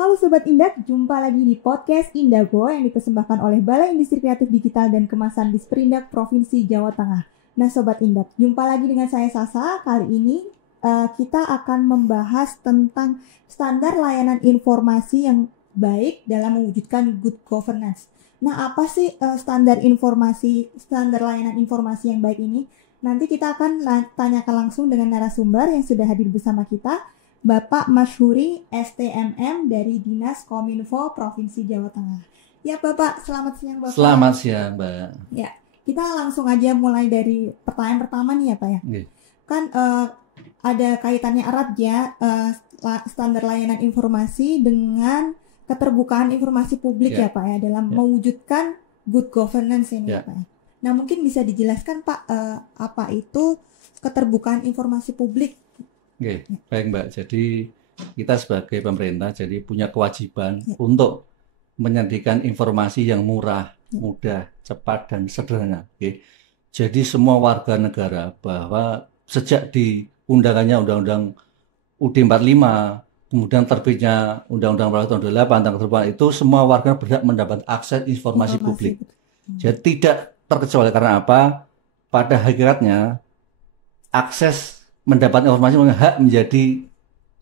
Halo Sobat Indak, jumpa lagi di podcast Indago yang dipersembahkan oleh Balai Industri Kreatif Digital dan Kemasan Disperindak Provinsi Jawa Tengah. Nah Sobat Indak, jumpa lagi dengan saya Sasa. Kali ini kita akan membahas tentang standar layanan informasi yang baik dalam mewujudkan good governance. Nah apa sih standar layanan informasi yang baik ini? Nanti kita akan tanyakan langsung dengan narasumber yang sudah hadir bersama kita, Bapak Masyhuri STMM dari Dinas Kominfo Provinsi Jawa Tengah. Ya Bapak, selamat siang Bapak. Selamat siang Mbak. Ya, kita langsung aja mulai dari pertanyaan pertama nih ya Pak ya. Okay. Kan ada kaitannya erat ya standar layanan informasi dengan keterbukaan informasi publik ya Pak ya dalam mewujudkan good governance ini ya Pak ya. Nah mungkin bisa dijelaskan Pak apa itu keterbukaan informasi publik? Oke, baik Mbak. Jadi kita sebagai pemerintah jadi punya kewajiban untuk menyajikan informasi yang murah, mudah, cepat dan sederhana. Oke. Jadi semua warga negara bahwa sejak diundangannya Undang-Undang UD 45, kemudian terbitnya Undang-Undang tahun 28 tentang keterbukaan itu semua warga berhak mendapat akses informasi publik. Jadi tidak terkecuali karena apa? Pada hakikatnya akses mendapat informasi hak menjadi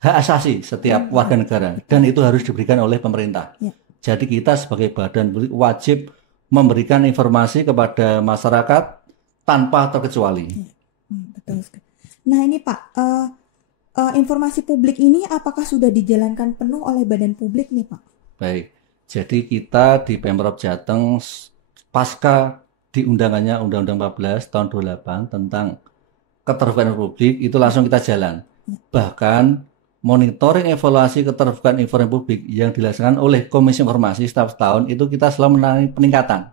hak asasi setiap warga negara dan itu harus diberikan oleh pemerintah. Jadi kita sebagai badan publik wajib memberikan informasi kepada masyarakat tanpa terkecuali. Betul sekali. Nah ini Pak, informasi publik ini apakah sudah dijalankan penuh oleh badan publik nih Pak? Baik, jadi kita di Pemprov Jateng pasca diundangannya Undang-Undang 14 tahun 28 tentang keterbukaan publik itu langsung kita jalan. Bahkan monitoring evaluasi keterbukaan informasi publik yang dilaksanakan oleh Komisi Informasi setiap tahun itu kita selalu mengalami peningkatan.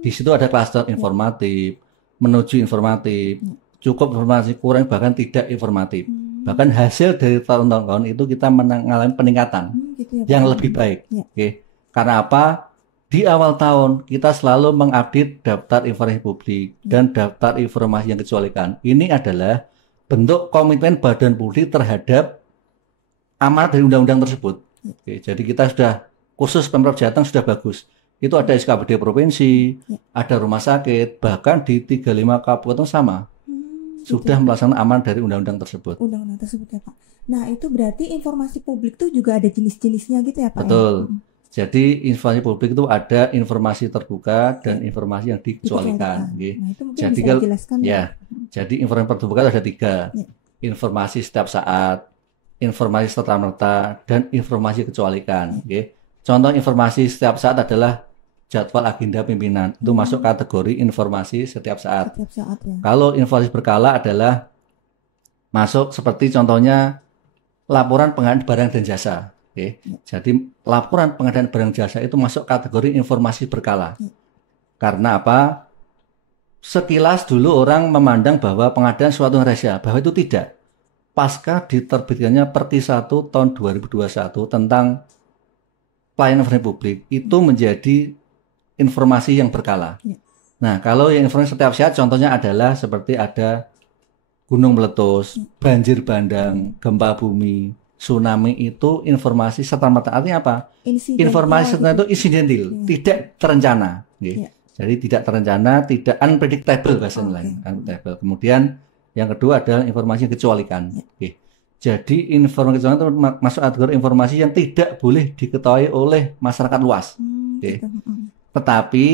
Di situ ada klaster informatif, menuju informatif, cukup informasi, kurang bahkan tidak informatif. Bahkan hasil dari tahun-tahun itu kita mengalami peningkatan yang lebih baik. Oke. Karena apa? Di awal tahun kita selalu mengupdate daftar informasi publik dan daftar informasi yang dikecualikan. Ini adalah bentuk komitmen badan publik terhadap amanat dari undang-undang tersebut. Oke, jadi kita sudah khusus Pemprov Jateng sudah bagus. Itu ada SKPD provinsi, ada rumah sakit, bahkan di 35 kabupaten sama. Sudah melaksanakan amanat dari undang-undang tersebut. Undang-undang tersebut ya Pak. Nah itu berarti informasi publik itu juga ada jenis-jenisnya gitu ya Pak? Betul. Ya? Jadi informasi publik itu ada informasi terbuka dan informasi yang dikecualikan. Nah, itu mungkin jadi bisa dijelaskan jadi informasi terbuka ada 3. Informasi setiap saat, informasi serta-merta, dan informasi kecualikan. Contoh informasi setiap saat adalah jadwal agenda pimpinan. Itu masuk kategori informasi setiap saat. Kalau informasi berkala adalah masuk seperti contohnya laporan pengadaan barang dan jasa. Jadi laporan pengadaan barang jasa itu masuk kategori informasi berkala. Karena apa? Sekilas dulu orang memandang bahwa pengadaan suatu rahasia, bahwa itu tidak. Pasca diterbitkannya Perti 1 tahun 2021 tentang pelayanan informasi publik, itu menjadi informasi yang berkala. Nah, kalau yang informasi setiap saat contohnya adalah seperti ada gunung meletus, banjir bandang, gempa bumi, tsunami itu informasi serta-merta. Artinya apa? Informasi serta-merta itu insidental, tidak terencana. Jadi tidak terencana, tidak unpredictable bahasa lain. Kemudian yang kedua adalah informasi yang dikecualikan. Jadi informasi kecualikan itu masuk kategori informasi yang tidak boleh diketahui oleh masyarakat luas. Tetapi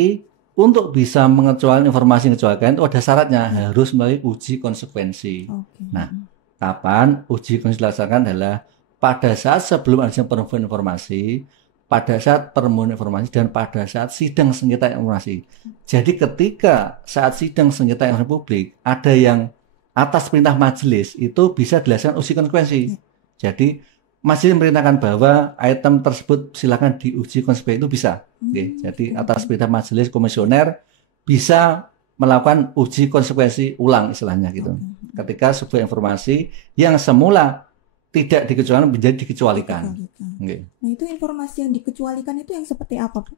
untuk bisa mengecualikan informasi yang dikecualikan itu ada syaratnya, harus melalui uji konsekuensi. Nah, kapan uji konsekuensi dilaksanakan adalah pada saat sebelum adanya permohonan informasi, pada saat permohonan informasi, dan pada saat sidang sengketa informasi. Jadi ketika saat sidang sengketa informasi publik, ada yang atas perintah majelis, itu bisa dilaksanakan uji konsekuensi. Jadi majelis memerintahkan bahwa item tersebut silakan diuji konsekuensi, itu bisa. Jadi atas perintah majelis komisioner bisa melakukan uji konsekuensi ulang istilahnya gitu. Ketika sebuah informasi yang semula tidak dikecualikan menjadi dikecualikan. Nah itu informasi yang dikecualikan itu yang seperti apa Pak?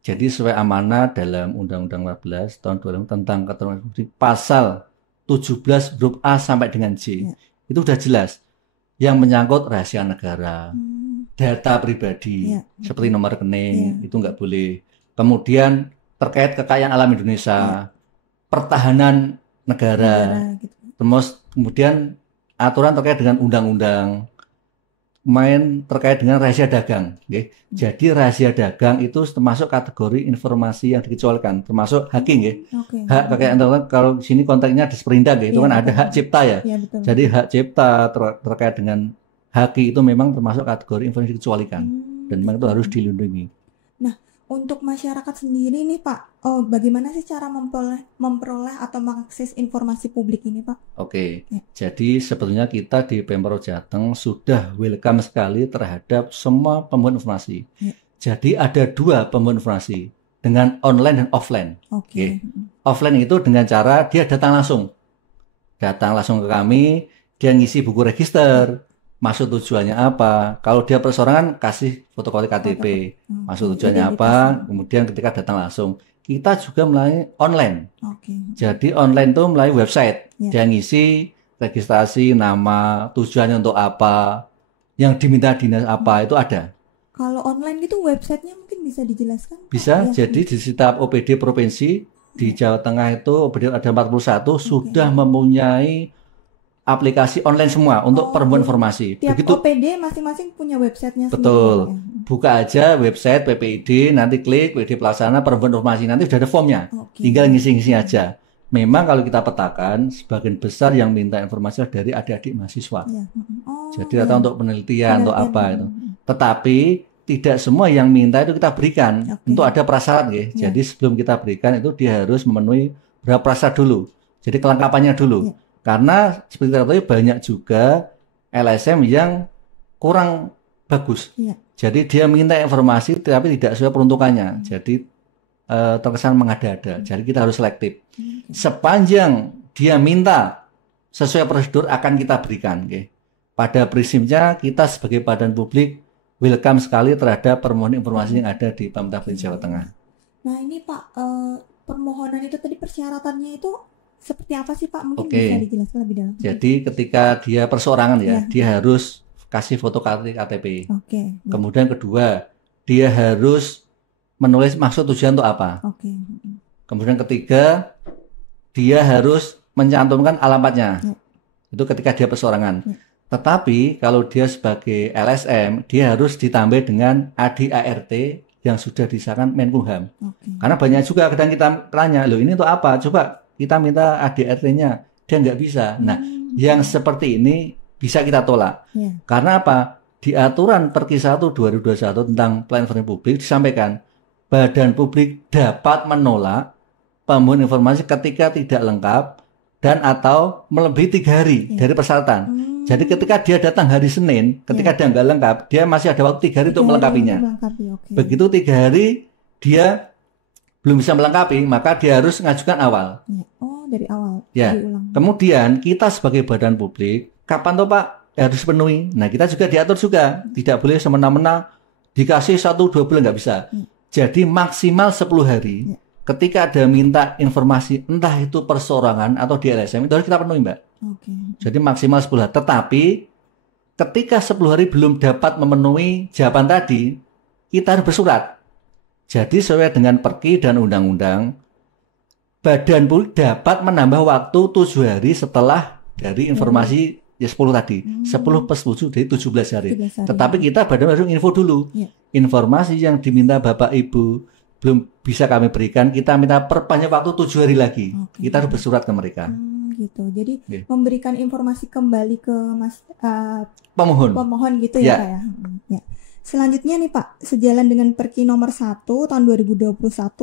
Jadi sesuai amanat dalam Undang-Undang 14 tahun 2000 tentang keterbukaan pasal 17 huruf A sampai dengan J. Itu sudah jelas. yang menyangkut rahasia negara, Hmm. data pribadi, Iya. seperti nomor rekening, Iya. itu nggak boleh. Kemudian terkait kekayaan alam Indonesia, pertahanan negara, Negara gitu. terus kemudian aturan terkait dengan undang-undang, main terkait dengan rahasia dagang. Nggih. Jadi rahasia dagang itu termasuk kategori informasi yang dikecualikan, termasuk hacking ya. Oke. Hak kekayaan intelektual, kalau di sini konteksnya di Sperindak ya, itu Iya, kan ada betul. hak cipta ya. Iya, betul. Jadi hak cipta terkait dengan haki itu memang termasuk kategori informasi dikecualikan dan memang itu harus dilindungi. Untuk masyarakat sendiri nih Pak, bagaimana sih cara memperoleh atau mengakses informasi publik ini Pak? Oke, Ya. jadi sebetulnya kita di Pemprov Jateng sudah welcome sekali terhadap semua pembuat informasi. Ya. Jadi ada dua pembuat informasi dengan online dan offline. Oke. Offline itu dengan cara dia datang langsung ke kami, dia ngisi buku register, masuk tujuannya apa. Kalau dia persorangan kasih fotokopi KTP, masuk tujuannya apa. Kemudian ketika datang langsung, kita juga melalui online. Oke. Jadi online itu melalui website, Ya. dia ngisi registrasi, nama, tujuannya untuk apa, yang diminta dinas apa, itu ada. Kalau online gitu websitenya mungkin bisa dijelaskan Pak? Bisa, Ya. jadi di setiap OPD provinsi di Jawa Tengah itu OPD ada 41 sudah mempunyai aplikasi online semua untuk perempuan informasi. Tiap Begitu, OPD masing-masing punya websitenya betul. sendiri. Buka aja website PPID, nanti klik PPID Pelaksana Perempuan Informasi, nanti sudah ada formnya. Oke. Tinggal ngisi-ngisi aja. Memang kalau kita petakan, sebagian besar yang minta informasi dari adik-adik mahasiswa. Ya. Jadi rata untuk penelitian, untuk apa itu. Tetapi tidak semua yang minta itu kita berikan. Oke. Untuk ada prasyarat ya. Ya. Jadi sebelum kita berikan itu dia harus memenuhi beberapa prasyarat dulu. Jadi kelengkapannya dulu. Ya. Karena seperti kita ketahui banyak juga LSM yang kurang bagus. Ya. Jadi dia minta informasi tapi tidak sesuai peruntukannya. Jadi terkesan mengada-ada. Jadi kita harus selektif. Sepanjang dia minta sesuai prosedur akan kita berikan. Okay. Pada prinsipnya kita sebagai badan publik welcome sekali terhadap permohonan informasi yang ada di Pemprov Jawa Tengah. Nah ini Pak, permohonan itu tadi persyaratannya itu seperti apa sih Pak? Mungkin Oke. bisa dijelaskan lebih dalam. Jadi ketika dia perseorangan ya, Ya. dia harus kasih foto KTP. Oke. Ya. Kemudian kedua, dia harus menulis maksud tujuan untuk apa. Oke. Kemudian ketiga, dia harus mencantumkan alamatnya. Ya. Itu ketika dia perseorangan. Ya. Tetapi kalau dia sebagai LSM, dia harus ditambah dengan ADART yang sudah disahkan Menkumham. Oke. Karena banyak juga kadang kita tanya, loh ini untuk apa? Coba kita minta ADART-nya, dia nggak bisa. Nah, yang seperti ini bisa kita tolak. Ya. Karena apa? Di aturan Perki 1 2021 tentang pelayanan informasi publik disampaikan, badan publik dapat menolak permohonan informasi ketika tidak lengkap dan atau melebihi 3 hari dari persyaratan. Jadi ketika dia datang hari Senin, ketika dia nggak lengkap, dia masih ada waktu 3 hari untuk melengkapinya. Oke. Begitu 3 hari dia belum bisa melengkapi, maka dia harus mengajukan awal. Ya. Oh, dari awal. Ya. Diulang. Kemudian kita sebagai badan publik, kapan toh Pak harus penuhi? Nah kita juga diatur juga, tidak boleh semena-mena dikasih 1-2 bulan nggak bisa. Jadi maksimal 10 hari. Ketika ada minta informasi, entah itu perseorangan atau di LSM, itu harus kita penuhi Mbak. Oke. Jadi maksimal 10 hari. Tetapi ketika 10 hari belum dapat memenuhi jawaban tadi, kita harus bersurat. Jadi sesuai dengan Perki dan Undang-Undang, badan publik dapat menambah waktu 7 hari setelah dari informasi ya 10 tadi. 10 plus 7 dari 17 hari. 17 hari. Tetapi kita badan harus info dulu. Ya. Informasi yang diminta Bapak Ibu belum bisa kami berikan, kita minta perpanjang waktu 7 hari lagi. Oke. Kita harus bersurat ke mereka. Gitu. Jadi Oke. memberikan informasi kembali ke Pemohon. pemohon gitu Ya. ya Pak ya. Ya. Selanjutnya nih Pak, sejalan dengan Perki nomor 1 tahun 2021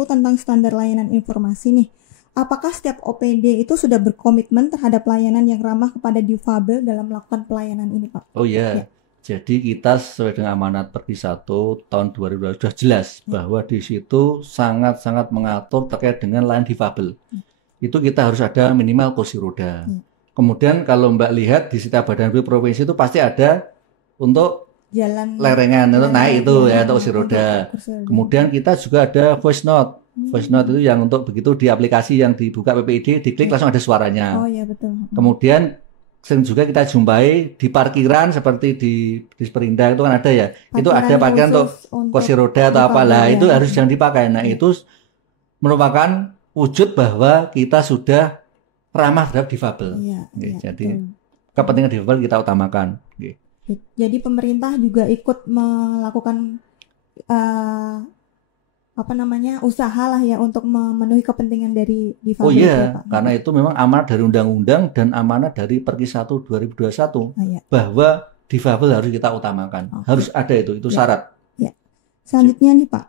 tentang standar layanan informasi nih. Apakah setiap OPD itu sudah berkomitmen terhadap layanan yang ramah kepada difabel dalam melakukan pelayanan ini Pak? Oh iya. Jadi kita sesuai dengan amanat Perki 1 tahun 2020 sudah jelas bahwa di situ sangat-sangat mengatur terkait dengan layanan difabel. Itu kita harus ada minimal kursi roda. Kemudian kalau Mbak lihat di setiap badan publik provinsi itu pasti ada untuk Jalan lerengan untuk naik itu ya untuk kursi roda. kursi roda. Kemudian kita juga ada voice note. Voice note itu yang untuk begitu di aplikasi yang dibuka PPID diklik langsung ada suaranya. Oh iya betul. Kemudian sering juga kita jumpai di parkiran seperti di Sperindak itu kan ada ya. Itu ada parkiran untuk kursi roda atau apalah, itu harus jangan dipakai. Nah, itu merupakan wujud bahwa kita sudah ramah terhadap difabel. Jadi kepentingan difabel kita utamakan. Jadi pemerintah juga ikut melakukan usaha lah ya untuk memenuhi kepentingan dari difabel. Oh iya, karena itu memang amanat dari undang-undang dan amanat dari Perki 1 2021 bahwa difabel harus kita utamakan. Harus ada itu syarat. Ya. Selanjutnya nih Pak,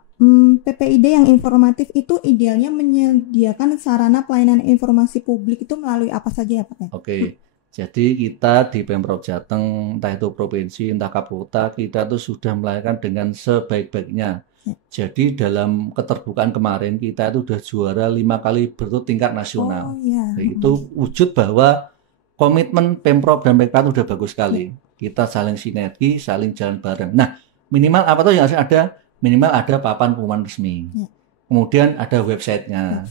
PPID yang informatif itu idealnya menyediakan sarana pelayanan informasi publik itu melalui apa saja ya Pak? Oke. Jadi kita di Pemprov Jateng, entah itu provinsi, entah kabupaten, kita tuh sudah melakukan dengan sebaik-baiknya. Jadi dalam keterbukaan kemarin kita itu sudah juara 5 kali berturut tingkat nasional. Itu wujud bahwa komitmen Pemprov dan PK itu sudah bagus sekali. Kita saling sinergi, saling jalan bareng. Nah, minimal apa tuh yang harus ada? Minimal ada papan pengumuman resmi. Kemudian ada websitenya.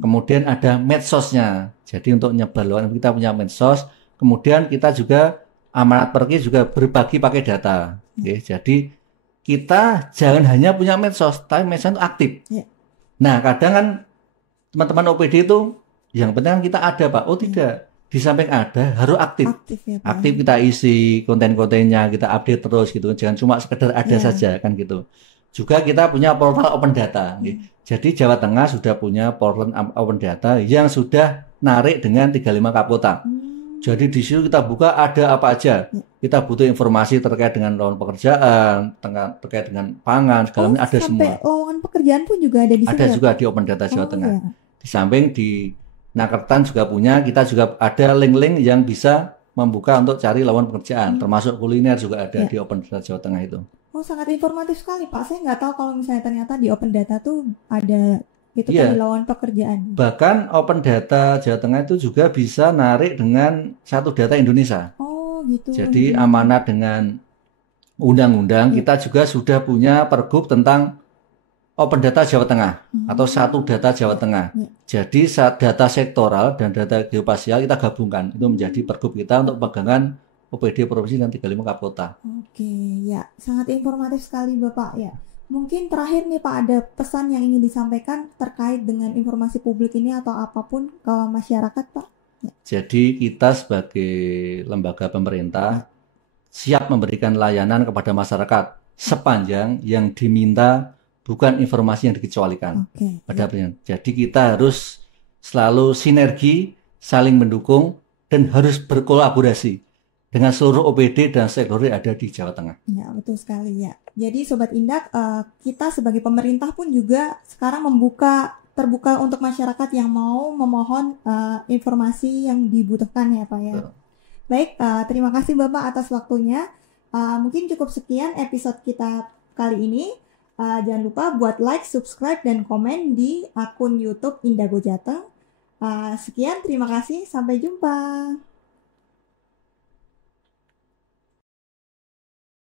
Kemudian ada medsosnya. Jadi untuk nyebar luar kita punya medsos. Kemudian kita juga amanat Perki juga berbagi pakai data. Jadi kita jangan hanya punya medsos, tapi medsos itu aktif. Nah, kadang kan teman-teman OPD itu yang penting kan kita ada, Pak. Oh tidak, di samping ada harus aktif. Aktif kita isi konten-kontennya, kita update terus gitu. Jangan cuma sekedar ada saja kan gitu. Juga kita punya portal open data. Jadi Jawa Tengah sudah punya portal open data yang sudah narik dengan 35 kapota. Jadi di situ kita buka ada apa aja. Kita butuh informasi terkait dengan lowongan pekerjaan, terkait dengan pangan, segala macam ada semua. Sampai lowongan pekerjaan pun juga ada di sini. Ada juga di Open Data Jawa Tengah. Di samping di Nakertan juga punya, kita juga ada link-link yang bisa membuka untuk cari lowongan pekerjaan, termasuk kuliner juga ada di Open Data Jawa Tengah itu. Oh, sangat informatif sekali Pak. Saya nggak tahu kalau misalnya ternyata di Open Data tuh ada itu kan lowongan pekerjaan. Bahkan Open Data Jawa Tengah itu juga bisa narik dengan satu data Indonesia. Oh gitu. Jadi amanat dengan undang-undang kita juga sudah punya pergub tentang Open Data Jawa Tengah atau satu data Jawa Tengah. Jadi data sektoral dan data geospasial kita gabungkan. Itu menjadi pergub kita untuk pegangan OPD Provinsi dan 35 Kapolta. Oke, ya sangat informatif sekali Bapak ya. Mungkin terakhir nih Pak, ada pesan yang ingin disampaikan terkait dengan informasi publik ini atau apapun ke masyarakat Pak? Jadi kita sebagai lembaga pemerintah siap memberikan layanan kepada masyarakat sepanjang yang diminta bukan informasi yang dikecualikan. Jadi kita harus selalu sinergi, saling mendukung, dan harus berkolaborasi dengan seluruh OPD dan stakeholder yang ada di Jawa Tengah. Ya, betul sekali ya. Jadi Sobat Indak, kita sebagai pemerintah pun juga sekarang terbuka untuk masyarakat yang mau memohon informasi yang dibutuhkan ya Pak ya. Baik, terima kasih Bapak atas waktunya. Mungkin cukup sekian episode kita kali ini. Jangan lupa buat like, subscribe, dan komen di akun YouTube Indago Jateng. Sekian, terima kasih. Sampai jumpa.